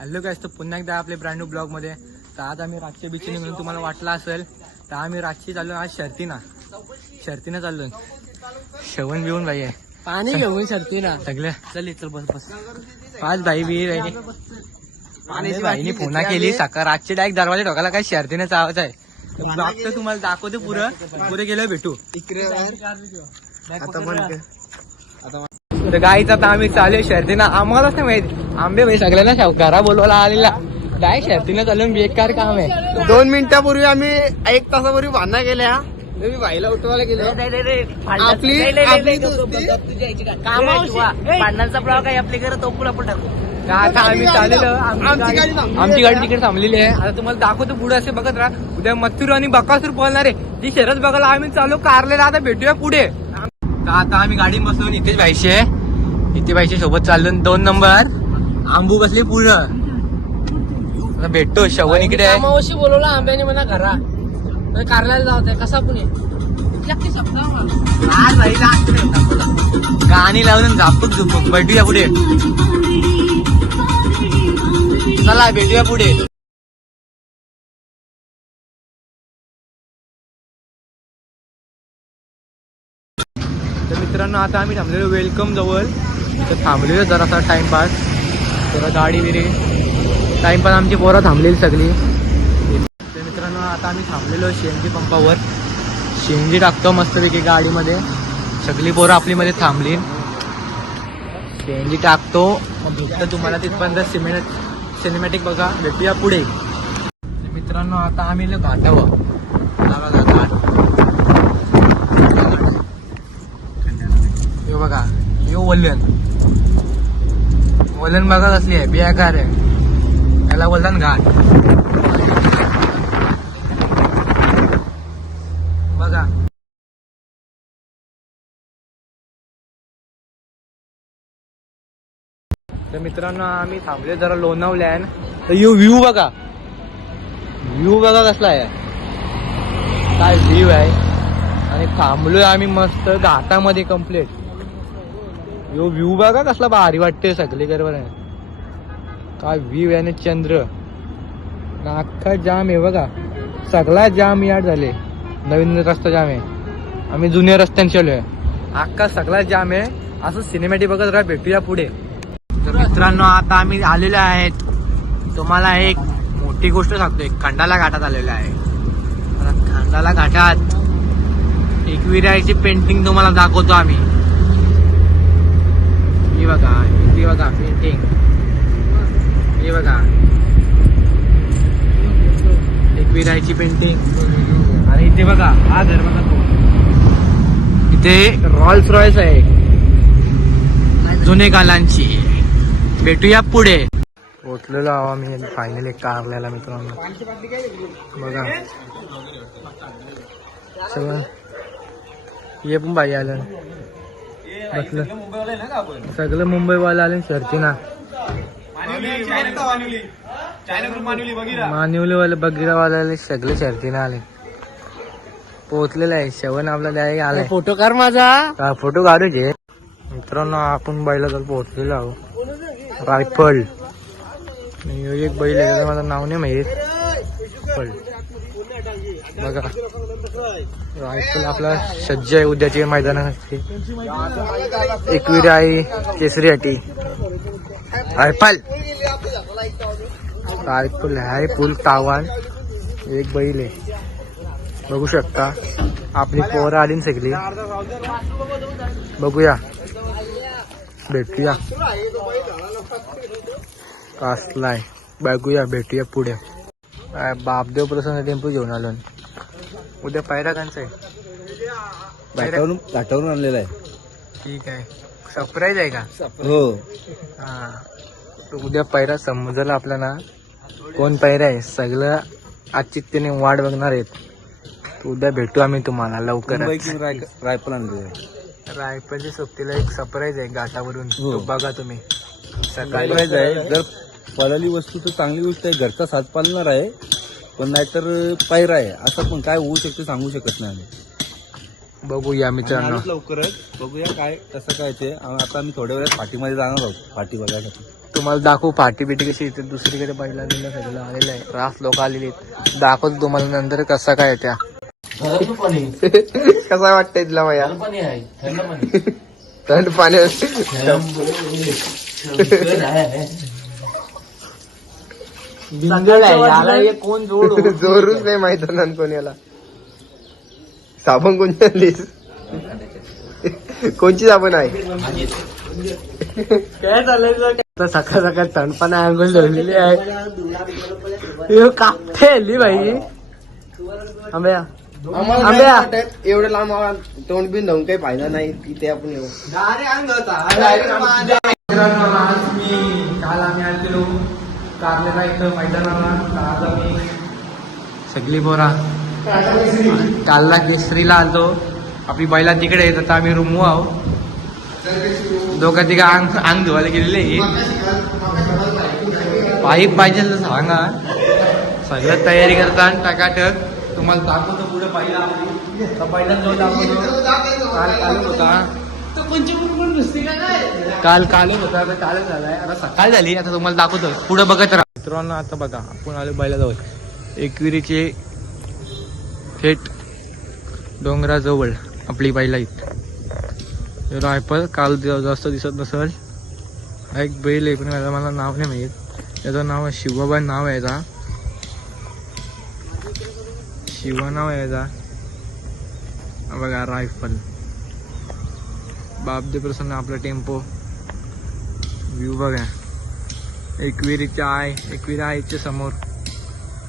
Hello गाईस, तर पुन्हा एकदा आपले ब्रँड न्यू ब्लॉग मध्ये. तर आज आम्ही रातच्या बीचने म्हणून तुम्हाला वाटलं असेल तर आम्ही रातची चाललो आज शर्तीनं चाललो. शेवण बिवून भाई आहे, पाणी घेऊन शर्तीना सगळं चल चल बस बस. पाच भाई भाईने पुन्हा केली सकाळ रातची डायरेक्ट दरवाजा ठोकायला काय शर्तीनं चावायचं आहे. ब्लॉग तर तुम्हाला दाखवते पुरे गेलं भेटू तर गाईच. आता आम्ही चालू शर्तीनं, आम्हालाच नाही माहिती आंबे भाई सगळ्यांना घरा बोलवायला आलेला डायरेक्ट शर्तीनं चालून बेकार काम आहे. 2 मिनिटापूर्वी आम्ही 1 तासापूर्वी भांडणा केल्या. मी भाईला उठवायला गेलो. आपली पांढरांचा ब्लॉग आहे आपल्याकडे, तो पण आपण टाकू. आता आम्ही चाललेलो, आमची गाडी तिकडे थांबलेली आहे. आता तुम्हाला दाखवतो पुढे असे बघत राहा. उद्या मथुर आणि बकासूर बोलणार आहे ती शरद बघायला आम्ही चालू कारलेला. आता भेटूया पुढे. तर आता आम्ही गाडीत बसलो, इथेच भाईशी आहे, इथे भाईशी सोबत चाललो. 2 नंबर आंबू बसले पूर्ण. आता भेटतो श्रवण इकडे आहे. मावशी बोलवला आंब्याने म्हणा घरा कारल्याला जावत आहे कसा पुणे गाणी लावून झापक भेटूया पुढे. चला भेटूया पुढे. तर मित्रांनो आता आम्ही थांबलेलो वेलकम जवळ. तर थांबलेलो जरासा टाइमपास, जरा गाडी बिरी टाइमपास. आमची पोरं थांबलेली सगळी. तर मित्रांनो आता आम्ही थांबलेलो सीएनजी पंपावर. सीएनजी टाकतो मस्तपैकी गाडीमध्ये. सगळी पोरं आपली मध्ये थांबली. सीएनजी टाकतो तर तुम्हाला तिथपर्यंत सिनेमॅटिक बघा. भेटूया पुढे. मित्रांनो आता आम्ही घाटावं बघा घाट. यो बघा यो वलन बघा कसली आहे, बेकार आहे. याला वलन घाट बघा. तर मित्रांनो आम्ही थांबले जरा लोणावल्यान. तर यो व्ह्यू बघा कसला आहे, काय व्ह्यू आहे. आणि थांबलोय आम्ही मस्त घाटामध्ये कम्प्लीट. यो व्ह्यू बघा कसला भारी वाटते सगळे बरोबर आहे. काय व्ह्यू आहे. आणि चंद्र अख्खा जाम आहे बघा, सगळा जाम यार्ड झाले. नवीन रस्ता जाम आहे, आम्ही जुन्या रस्त्याने चालूय. अख्खा सगळा जाम आहे. असं सिनेमॅटिक बघत राहा. भेटूया पुढे. तर मित्रांनो आता आम्ही आलेलो आहेत. तुम्हाला एक मोठी गोष्ट सांगतोय, खंडाला घाटात आलेलो आहे. खंडाला घाटात एकविराची पेंटिंग तुम्हाला दाखवतो आम्ही. हे बघा पेंटिंग, हे बघा एकविराची पेंटिंग. आणि इथे बघा हा घर बघा, इथे रॉल्स रॉयस आहे जुने कालांची. भेटूया पुढे. पोचलेलो आहो आम्ही फायनली कारल्याला मित्रांनो. बघा सगळं हे पण बाई आलं बसलं, सगळं मुंबईवाला आले शर्तीना. मानिवलीवाले बगिरावाला आले, सगळे शर्तीना आले. पोहोचलेलं आहे शेवण आपला डायरेक्ट आलाय. फोटो कर माझा. फोटो काढू घे. मित्रांनो आपण बैला तर पोहोचलेलो आहो. रायफल एक बैल आहे, माझं नाव नाही माहीत. बघा रायफल आपला सज्ज आहे उद्याची मैदानासाठी. एकविरा आहे केसरीसाठी रायफल आहे फुल तावान. एक बैल आहे बघू शकता. आपली पोरं आली सगळी. बघूया भेटूया कसलाय. बघूया भेटूया पुढे. बापदेव प्रसन्न टेम्पो घेऊन आलो. उद्या पायरा कांचा आहे, घाटावरून आणलेला आहे. ठीक आहे. सरप्राईज आहे का? हो. हा तो उद्या पायरा समजला आपल्याला कोण पायरा आहे. सगळं आचित्याने वाट बघणार आहेत. उद्या भेटू आम्ही तुम्हाला लवकर. रायफल आणले. रायफलच्या सोबतीला एक सरप्राईज आहे घाटावरून. तो बघा तुम्ही सकाळी. जर पळाली वस्तू तर चांगली गोष्ट आहे, घरचा साथ पालणार आहे. पण नाहीतर पायरा आहे असं पण काय होऊ शकते सांगू शकत नाही आम्ही. बघूया मित्रांनो लवकरच बघूया काय कसं काय ते. आता आम्ही थोड्या वेळात फाटीमध्ये जाणार आहोत, फाटी बघायसाठी. तुम्हाला दाखवू पार्टी बिटी कशी इथे दुसरीकडे बैला दिलं सगळं आलेलं आहे. रास लोक आलेली आहेत. दाखवतो तुम्हाला नंतर कसा काय त्या कसा वाटतंय तुला माया थंड पाणी कोण जोरूच नाही मैदानात कोण याला. साबण कोणती आणलीस? कोणची साबण आहे? काय चाललंय सकाळ सकाळ थंडपणा अंघोळ धरलेली आहे. कापते हल्ली बाई आंब्या आंब्या एवढं लांब तोंड बिन धावून काही फायदा नाही. तिथे आपण येऊ. काल आम्ही आलेलो कारलेला इथं मैदानाला. आज आम्ही सगळी पोरा कालला केसरीला आलतो. आपली बैला तिकडे येत आता आम्ही रूमू आहो. दोघं तिघा अंग धुवायला गेलेले. पाईप पाहिजे तर सांगा. सगळं तयारी करतात टाकाटक. तुम्हाला दाखवतो पुढे पहिला पहिला जो दाखवतो काल कालच होता. काल होता आता कालच झालाय. आता सकाळ झाली. आता तुम्हाला दाखवतो पुढे बघत राहा मित्रांनो. आता बघा आपण आलो बैलाजवळ. एकविरीचे थेट डोंगराजवळ आपली बैला इथं रायफल. काल जास्त दिसत नसेल. हा एक बैल आहे पण मला नाव नाही माहीत. त्याचं नाव शिवबाबा नाव आहे याचा. शिवा नाव आहे याचा. बघा रायफल. बापदे प्रसन्न आपला टेम्पो. व्ह्यू बघा. एकविरी आईच्या समोर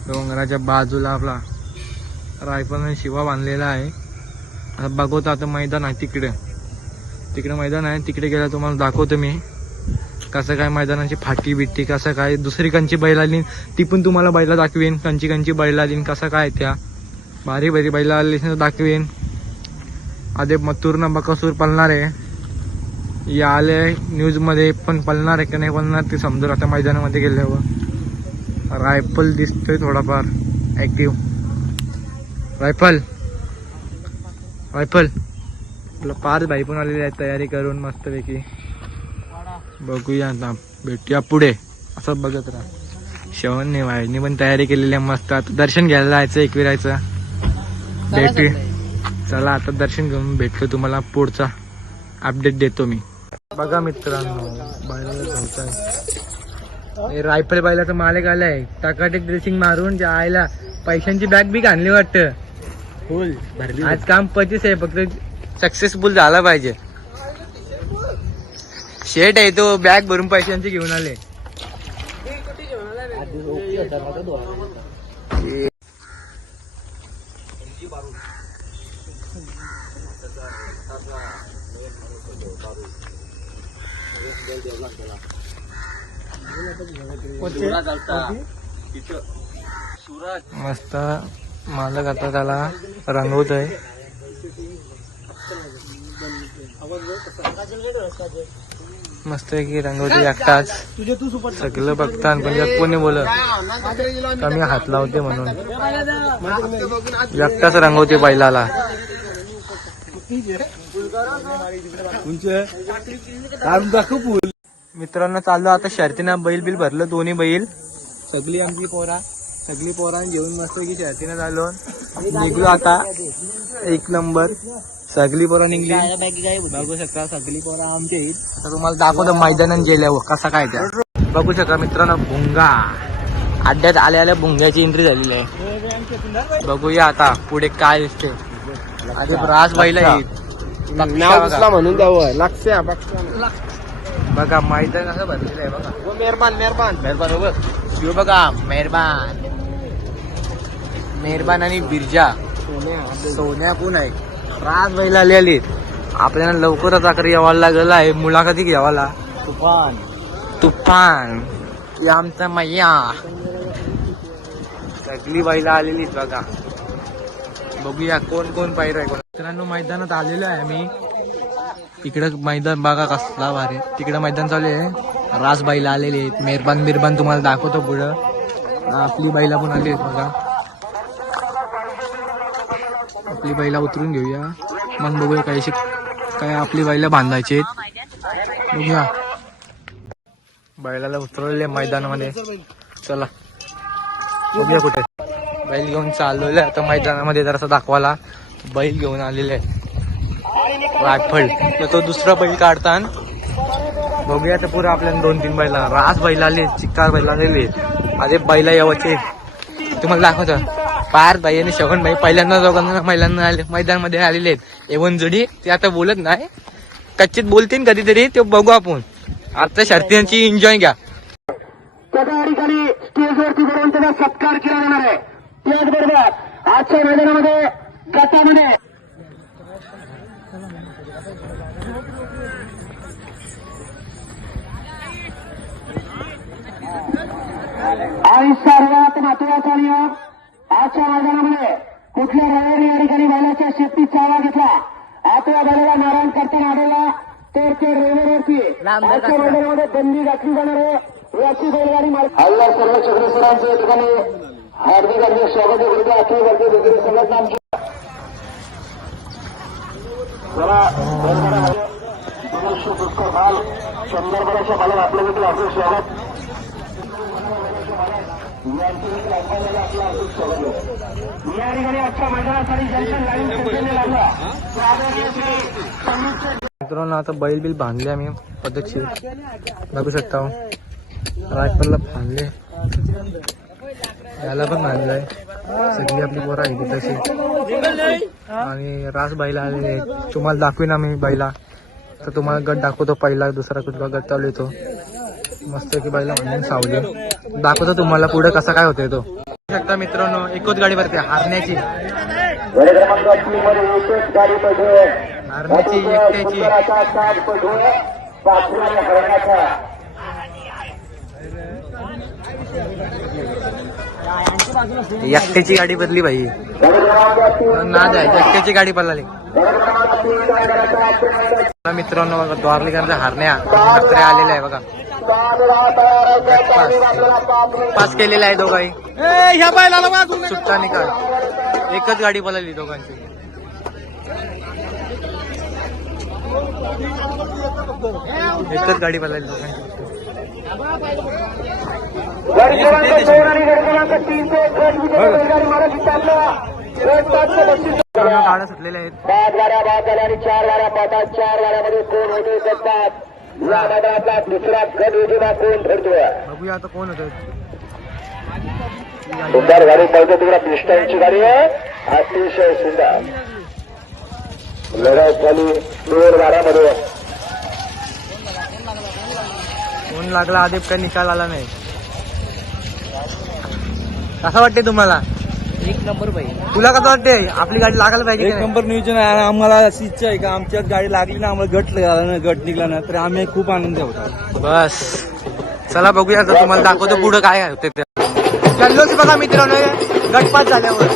डोंगराच्या बाजूला आपला रायफल शिवा बांधलेला आहे. आता बघवतो. आता मैदान आहे तिकडे मैदान आहे. तिकडे गेला तुम्हाला दाखवतो मी कसं काय मैदानाची फाटी बिट्टी कसं काय. दुसरी कंची बैल आली ती पण तुम्हाला बैला दाखवेन. कंची बैल आली कसं काय त्या भारी बैला आली दाखवेन. आधी मथुरनं बकासूर पळणार आहे. या आले न्यूजमध्ये पण पळणार आहे का नाही पळणार ते समजून आता मैदानामध्ये गेल्यावर. रायफल दिसतोय थोडाफार ऍक्टिव्ह. रायफल आपलं पाच भाई पण आलेले आहेत तयारी करून मस्तपैकी. बघूया आता भेटूया पुढे. असं बघत राहा. श्रवणने वाईनी पण तयारी केलेली आहे मस्त. आता दर्शन घ्यायला जायचं एकविरायचं. भेटू चला आता दर्शन घेऊन भेटतो. तुम्हाला पुढचा अपडेट देतो मी. बघा मित्रांनो बैलाला रायफल बैलाचा मालक आलाय. टाकाटेक ड्रेसिंग मारून त्या आईला पैशांची बॅग बी आणली वाटतं. फुल आज काम 25 आहे. फक्त सक्सेसफुल झाला पाहिजे. शेट आहे तो बॅग भरून पैशांची घेऊन आले. मस्त मालक आता त्याला रंगवतोय. मस्त की रंगवते एकटाच. सगळं बघता पण यात कोणी बोल कमी हात लावते म्हणून एकटाच रंगवते बैलाला. मित्रांनो चाललो आता शर्तीना. बैल बिल भरलं दोन्ही बैल. सगळी पोरांनी घेऊन मस्त की शर्तीनं झालो. निघलो आता. एक नंबर सगळी पोरं निघली. बघू शकता सगळी पोरं आमच्या येईल. आता तुम्हाला दाखवतो मैदानात गेल्यावर कसा काय त्या. बघू शकता मित्रांनो भुंगा अड्ड्यात आल्या भुंग्याची एंट्री झालेली आहे. बघूया आता पुढे काय दिसते. आधी रास बैला येईल म्हणून जावं बघा मैदान असं भरलेलं आहे. बघा मेहरबान शिव बघा मेहरबान आणि बिरजा सोन्या कोण आहे. रास बैला आलेली. आपल्याला लवकरच आकडे यावायला लागलेला आहे. मुलाखती घ्यावाला. तुफान या आमचा मैया. सगळी बैला आलेली बघा. बघूया कोण पाहिजे. मित्रांनो मैदानात आलेलो आहे आम्ही. इकडं मैदान बघा कसला भारी. तिकडं मैदान चालू आहे. रास बैला आलेली आहेत. मेहरबान तुम्हाला दाखवतो पुढं. आपली बैला पण आली आहेत बघा. आपली बैला उतरून घेऊया मग बघूया काय आपली बैला बांधायची आहेत. बघूया बैलाला उतरवले मैदानामध्ये. चला बघूया कुठे बैल घेऊन चाललेलं आहे आता मैदानामध्ये. जरासा दाखवायला बैल घेऊन आलेले आहे रायफल. तर तो दुसरा बैल काढतान बघूया. तर पुरा आपल्याला 2-3 बैला रास बैल आले, चिक्कार बैल आलेले. अरे बैला यावचे तुम्हाला दाखवतो. पार भाई आणि शगन भाई पहिल्यांदा दोघांना मैदानामध्ये मैदानामध्ये आलेले आहेत. एवन जोडी ते आता बोलत नाही, कच्चित बोलतील कधीतरी, ते बघू आपण. आता शर्तींची एन्जॉय घ्या. त्या ठिकाणी स्टेजवरती जाऊन त्याचा सत्कार केला जाणार आहे. त्याचबरोबर आजच्या मैदानामध्ये गटामध्ये आणि सर्वात महत्वाचा नियम आजच्या मैदानामध्ये कुठल्या बैलाने या ठिकाणी बैलाच्या शेपटीत चावा घेतला, आतल्या बैलाला नारायण करताना आढळला तर ते रेल्वेवरती आजच्या मैदानामध्ये बंदी घातली जाणार आहे. याची बैलगाडी मालक हल्ला सर्व चक्रेश्वरांचे या ठिकाणी हार्दिक हार्दिक स्वागत करते. अखिल भारतीय बैलगाडी संघटना आमच्या पुष्कर माल चंदरबराच्या मालक आपल्या देखील आपलं स्वागत. या ठिकाणी आजच्या मैदानासाठी ज्यांचं लाईन संचलन लागलं मित्रांनो आता बैल बिल बांधले आम्ही पद्धतशीर बघू शकता. रायफलला बांधले, याला पण बांधलंय. सगळी आपली पोरं आहे तशी. आणि रास बैला आलेले तुम्हाला दाखवीन आम्ही बैला. तर तुम्हाला गट दाखवतो, पहिला दुसरा कुठला गट चालू येतो. मस्त की बैला म्हणून सावली दाखवतो तुम्हाला पुढे कसा काय होतोय तो. बघू शकता मित्रांनो एकच गाडी भरते हारण्याची, हारण्याची एकट्याची. एकट्याची गाडी बदली भाई ना जाय, एकट्याची गाडी पडली. मित्रांनो बघा द्वारलीकरचा हारण्या आलेला आहे बघा. पास केलेला आहे दोघाही. सुट्टा निकाल, एकच गाडी पळाली दोघांची. एकच गाडी पळाली दोघांची. गाड्या सुटलेल्या आहेत. 5 गाड्या बाद झाल्या आणि 4 गाड्या पाहतात. 4 गाड्यामध्ये कोण होते शकतात. या मैदानातला दुसरा गट विजेता कोण ठरतोय. बघूया आता कोण होतं. सुंदर गाडी पाहिजे तुला. पिस्टनची गाडी आहे, अतिशय सुंदर लढत झाली 2 गाड्यामध्ये. कोण लागला आधी काही निकाल आला नाही. कसं वाटते तुम्हाला? एक नंबर बाई. तुला कसं वाटते आपली गाडी लागायला पाहिजे? एक नंबर नियोजन आहे. आम्हाला अशी इच्छा आहे का आमच्यात गाडी लागली ना, आम्हाला गट झाला ना, गट निघला ना, तर आम्ही खूप आनंद होतो. बस चला बघूया आता तुम्हाला दाखवतो पुढे काय होते ते. चाललोच बघा मित्रांनो गटपात झाल्यावर.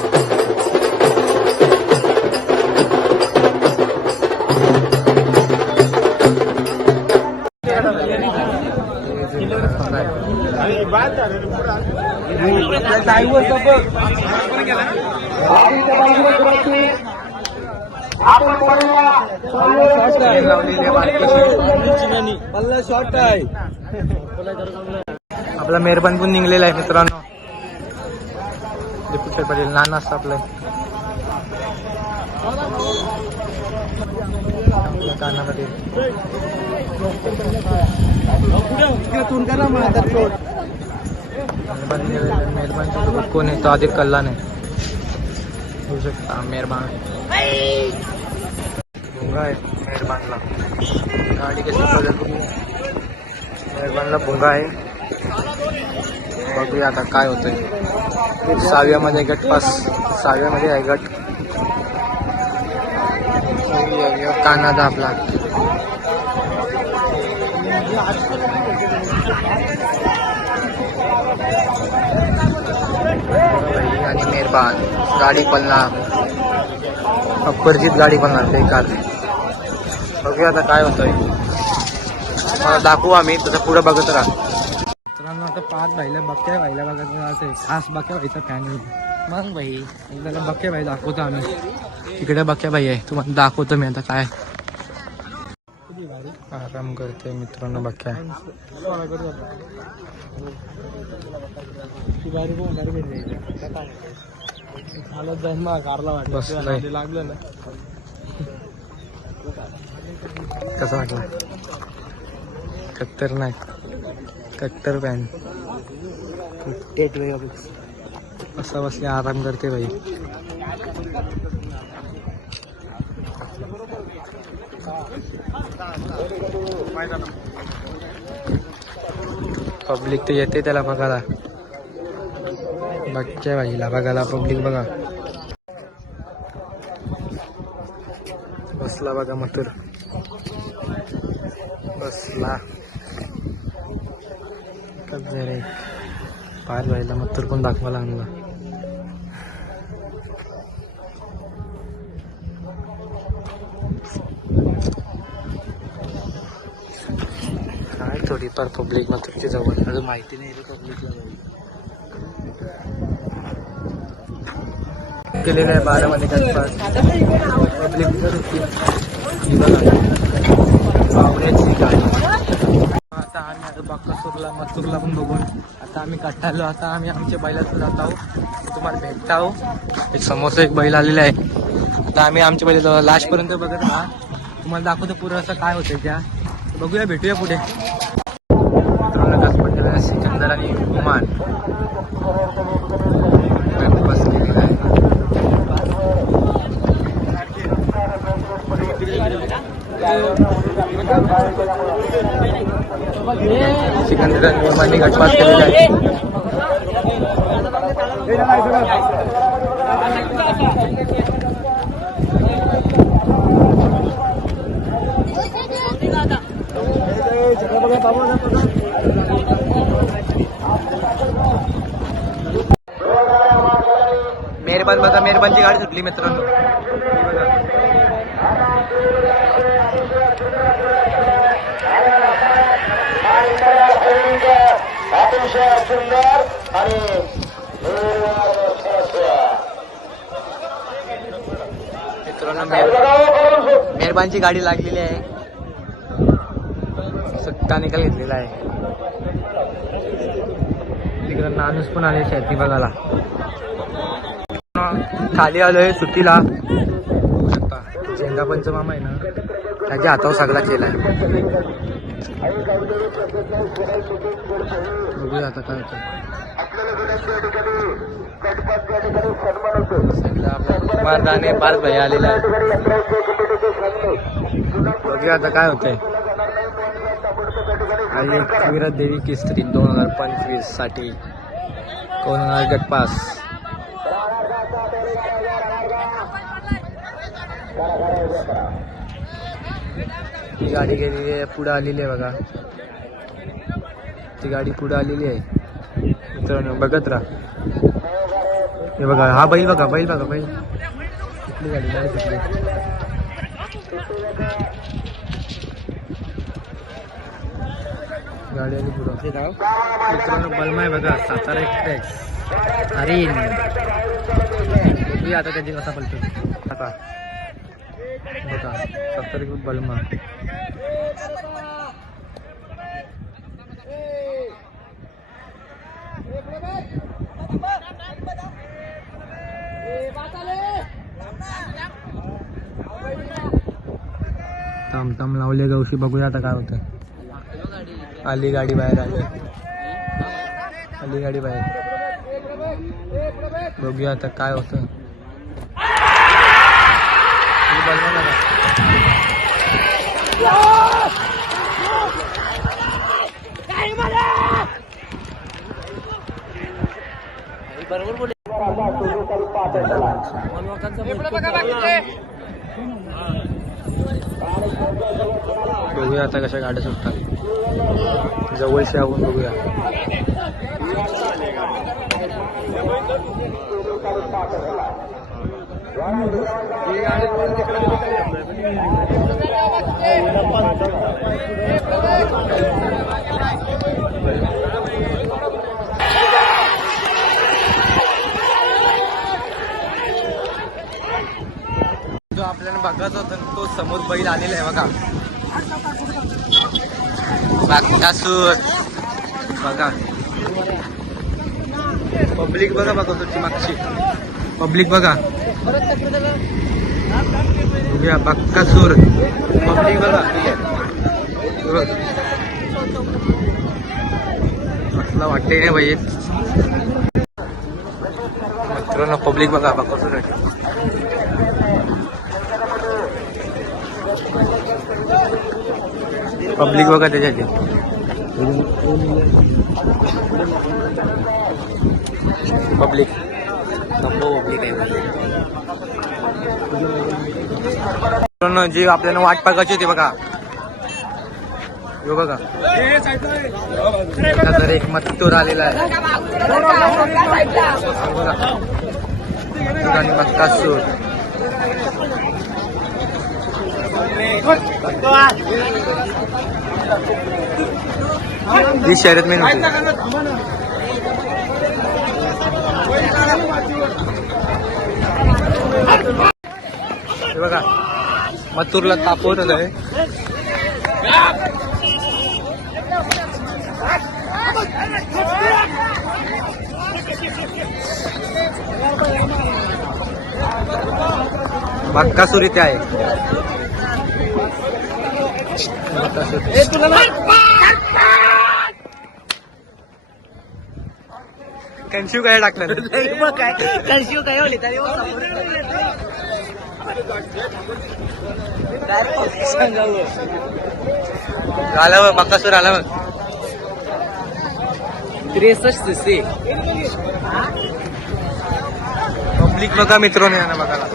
शॉर्ट आहे आपला मेहरबान पण निघलेला आहे मित्रांनो. डिप्युटी पाटील नाना असतं आपलं कानामध्ये. मेहरबान कोण आहे तो आधी कल्ला नाही होऊ शकता. मेहरबान भुंगा आहे मेहरबानला. गाडी कशी पडली मेहरबानला भुंगा आहे. बघूया आता काय होतंय. 6व्यामध्ये गट पास, 6व्यामध्ये आहे गट. कानादा आपला आणि मेहरबान गाडी पळणार. अपरिचित गाडी पळणार बेकार. बघूया आता काय होतंय. मला दाखवू आम्ही तसं पुढे बघत राहा. मित्रांनो आता 5 भाईला बक्या भाईला बघत खास बक्या भाईचा फॅन आहे मग भाई. त्याला बक्या भाई दाखवतो आम्ही. तिकडे बक्या भाई आहे तुम्हाला दाखवतो मी आता काय. आराम करते मित्रांनो बघ्या. बसलंय. लागलं ना. कसा वाटला? खतरनाक कट्टर पॅन असा बसले आराम करते भाई. पब्लिक तर येते त्याला बघायला. बघच्या भाईला बघायला पब्लिक बघा. बसला बघा मथुर बसला. रे पार व्हायला मथुर पण दाखवा लागला. काय थोडीफार पब्लिक मथुरच्या जवळ अजून माहिती नाही रे पब्लिकला. केलेलं आहे 12 मध्ये आता आम्ही आता बाकासूरला मथुरला पण बघून आता आम्ही कट्टालो. आता आम्ही आमच्या बैलाचं जात आहोत. तुम्हाला भेटता आहो. एक समोरचा एक बैल आलेला आहे. आता आम्ही आमच्या बैलाचं लास्ट पर्यंत बघत राहा. तुम्हाला दाखवतो पुरं असं काय होतं त्या. बघूया भेटूया पुढे. सिकंदर आणि गुमान बसलेले आहे. सिकंदर आणि गुमानने गटपास केलेला आहे. मेहरबान बघा मेहरबानची गाडी सुटली मित्रांनो. मित्रांनो मेहरबानची गाडी लागलेली आहे. सट्टा निकाल घेतलेला आहे. तिकडे नानूस पण आले शेती बघायला. खाली आलोय सुट्टीला. बघू शकता झेंडा पंचमामा आहे ना त्याच्या हातावर सगळा केलाय. बघूया आता काय होतं. कुमारदाने पाच भाई आलेला आहे. बघूया आता काय होतंय. आणि विराट देवी केसरी 2025 साठी कोण होणार गटपास. ती गाडी गेलेली आहे पुढे आलेली आहे बघा. ती गाडी पुढे आलेली आहे मित्रांनो बघत राहा. हे बघा हा बैल बघा बैल बघा बैल कुठली गाडी गाडी कुठली. गाडी आली पुढं. मित्रांनो बलमा आहे बघा सातारा एक्सप्रेस हरीण. बघूया आता त्याची कसा पलतो. आता बघा सातारा बलमा. तम लावले गवशी. बघूया आता काय होतं. आली गाडी बाहेर आली गाडी बाहेर. बघूया आता काय होतं. बरोबर बोल. बघूया आता कशा गाड्या सुटतात. जवळशी आवून बघूया. जो आपल्याला बघायचा होता तो समोर बैल आलेला आहे बघा. बकासूर बघा, पब्लिक बघा बकासूरची मागची पब्लिक बघा. बघूया बकासूर पब्लिक बघा. असला वाटते नाही भाई मित्रांनो, पब्लिक बघा बकासूर पब्लिक बघा त्याच्यासाठी. पब्लिक मित्रांनो, जी आपल्याला वाट बघायची होती बघा, यो बघा तर एक मत्तूर आलेला आहे बघा. आणि बकासूर ही शर्यत मेन होती. हे बघा मथुरला तापवत आहे. बकासूर इथे आहे. कन्फ्यू काय टाकलं कन्शिव काय होली तरी आला बघ बकासूर आला बघ. 63 cc. पब्लिक बघा मित्रांनो यांना बघायला.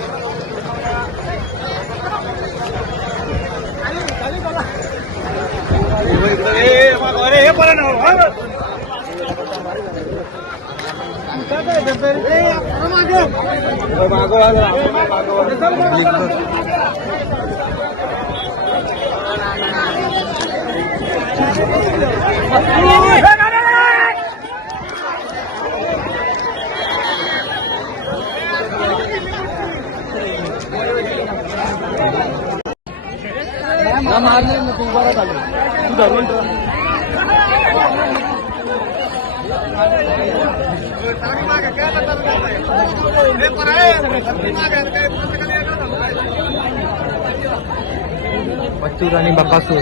मथुर आणि बकासूर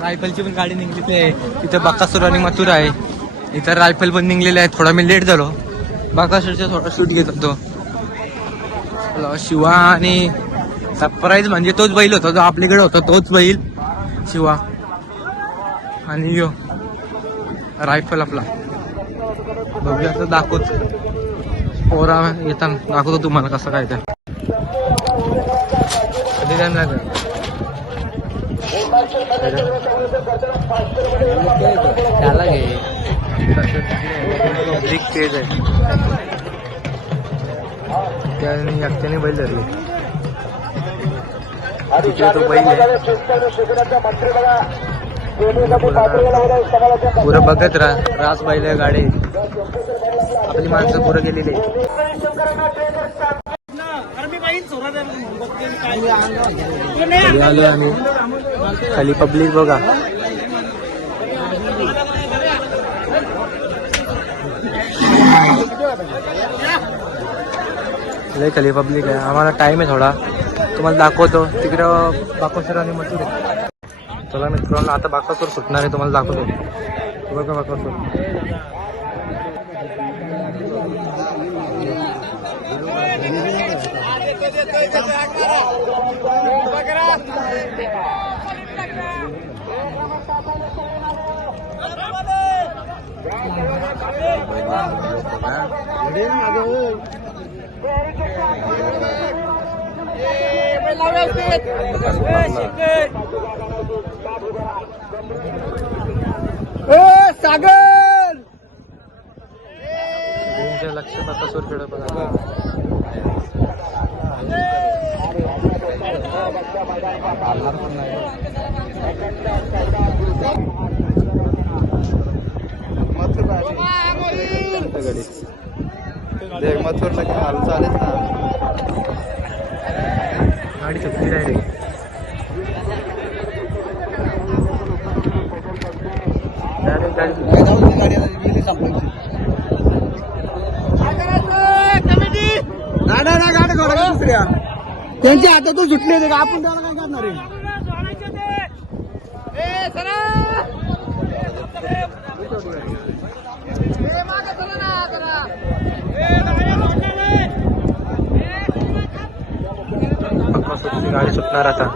रायफलची पण गाडी निघलेली आहे. तिथं बकासूर आणि मथुर आहे. इथं रायफल पण निघलेले आहे. थोडा मी लेट झालो. बकासूरचा थोडा शूट घेत होतो. शिवा आणि सरप्राईज म्हणजे तोच बैल होता जो आपल्याकडे होता, तोच बैल शिवा आणि यो रायफल आपला. बघूया आता दाखवतो पोरा येताना दाखवतो तुम्हाला कसं काय ते. कधी टाइम लागेल त्याला घे पब्लिक तेज आहे. त्याने एकट्याने बैल धरले. तिकडे तो बैल आहे. पुरं बघत रास बैल आहे गाडी. आपली माणसं पुरं गेलेली आहे. खाली आलो आणि खाली पब्लिक बघा. लय खाली पब्लिक आहे. आम्हाला टाइम आहे थोडा, तुम्हाला दाखवतो. तिकडं बकासूर आणि मथुर आहे. चला मित्रांनो, आता बकासूर सुटणार आहे, तुम्हाला दाखवतो. बघा बकासूर सागर लक्ष बकासूरकडे बघा. मथुरला काय हाल चालेल ना. गाडी सुटली डायरेक्ट. त्यांच्या हातातून सुटले ते का आपण त्याला काय करणार आहे. गाडी सुटणार आता.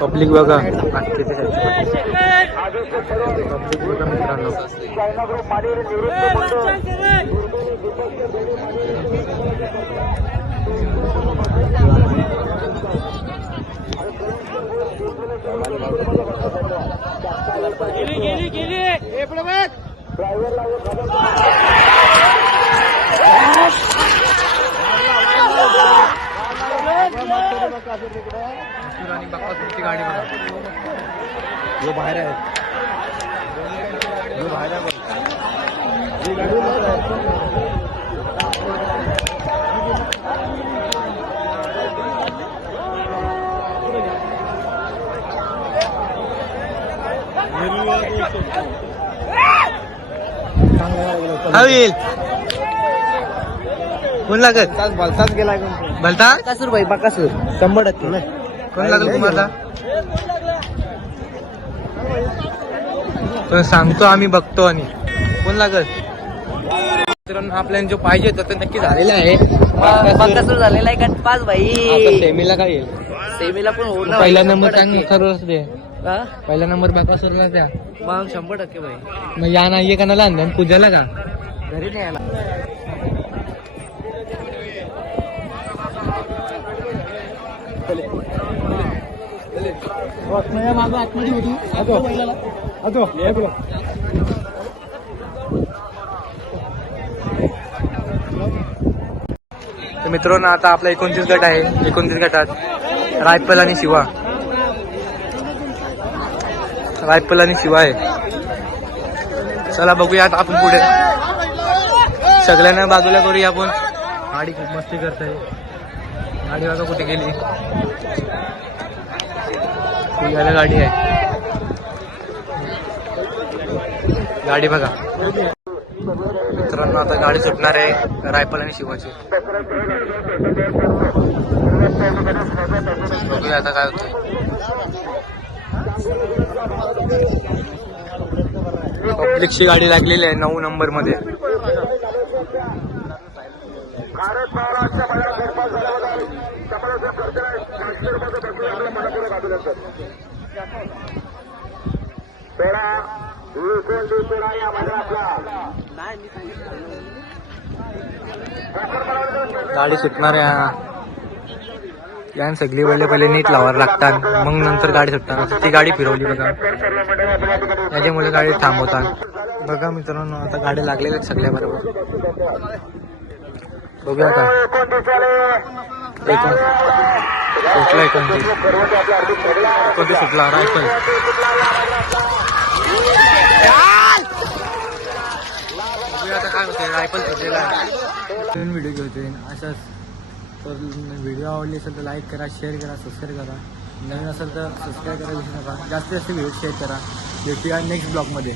पब्लिक बघा पब्लिक बघा मित्रांनो. आणि बकासूरची गाडी बघा. जो बाहेर आहे जो बाहेर आहे होईल कोण लागत. भलताच गेला भलता बकासूर भाई बकासूर 100% कोण लागल तुम्हाला. तर सांगतो आम्ही बघतो. आणि कोण लागल मित्रांनो. आपल्याला जो पाहिजे होता ते नक्की झालेलं आहे. बकासूर झालेला आहे का 5 भाई. सेमीला काय येईल. सेमीला पण होणार. पहिला नंबर सांग सर्वच दे. हा? पहिला नंबर बकासूरला द्या. मग 100% भाई. मग या नाहीये कानाला आणलं पूजाला का घरी नाही आला. तर मित्रांनो आता आपला 29 गट आहे. 29 गटात रायफल आणि शिवा. रायफल आणि शिवा आहे. चला बघूया आता आपण पुढे. सगळ्यांना बाजूला करूया आपण. गाडी खूप मस्ती करताय. गाडी बघा कुठे गेली. याला गाडी आहे. गाडी बघा मित्रांनो. आता गाडी सुटणार आहे रायफल आणि शिवाची. बघूया आता काय होतं. पब्लिकची गाडी लागलेली आहे 9 नंबर मध्ये. गाडी सुटणार आहे. यान सगळी वेळे पहिले नीट लावायला लागतात मग नंतर गाडी सुटतात. ती गाडी फिरवली बघा. त्याच्यामुळे गाडी थांबवतात. बघा मित्रांनो आता गाडी लागलेल्या आहेत सगळ्या बरोबर. बघूया आता सुटला 29 सुटला रायफल. बघूया आता काय होते. रायफल सुटलेला आहे. व्हिडिओ घेतोय अशाच. तर व्हिडिओ आवडली असेल तर लाईक करा, शेअर करा, सबस्क्राईब करा. नवीन असेल तर सबस्क्राईब करा विसरू नका. जास्तीत जास्त व्हिडिओ शेअर करा. भेटूया नेक्स्ट ब्लॉगमध्ये.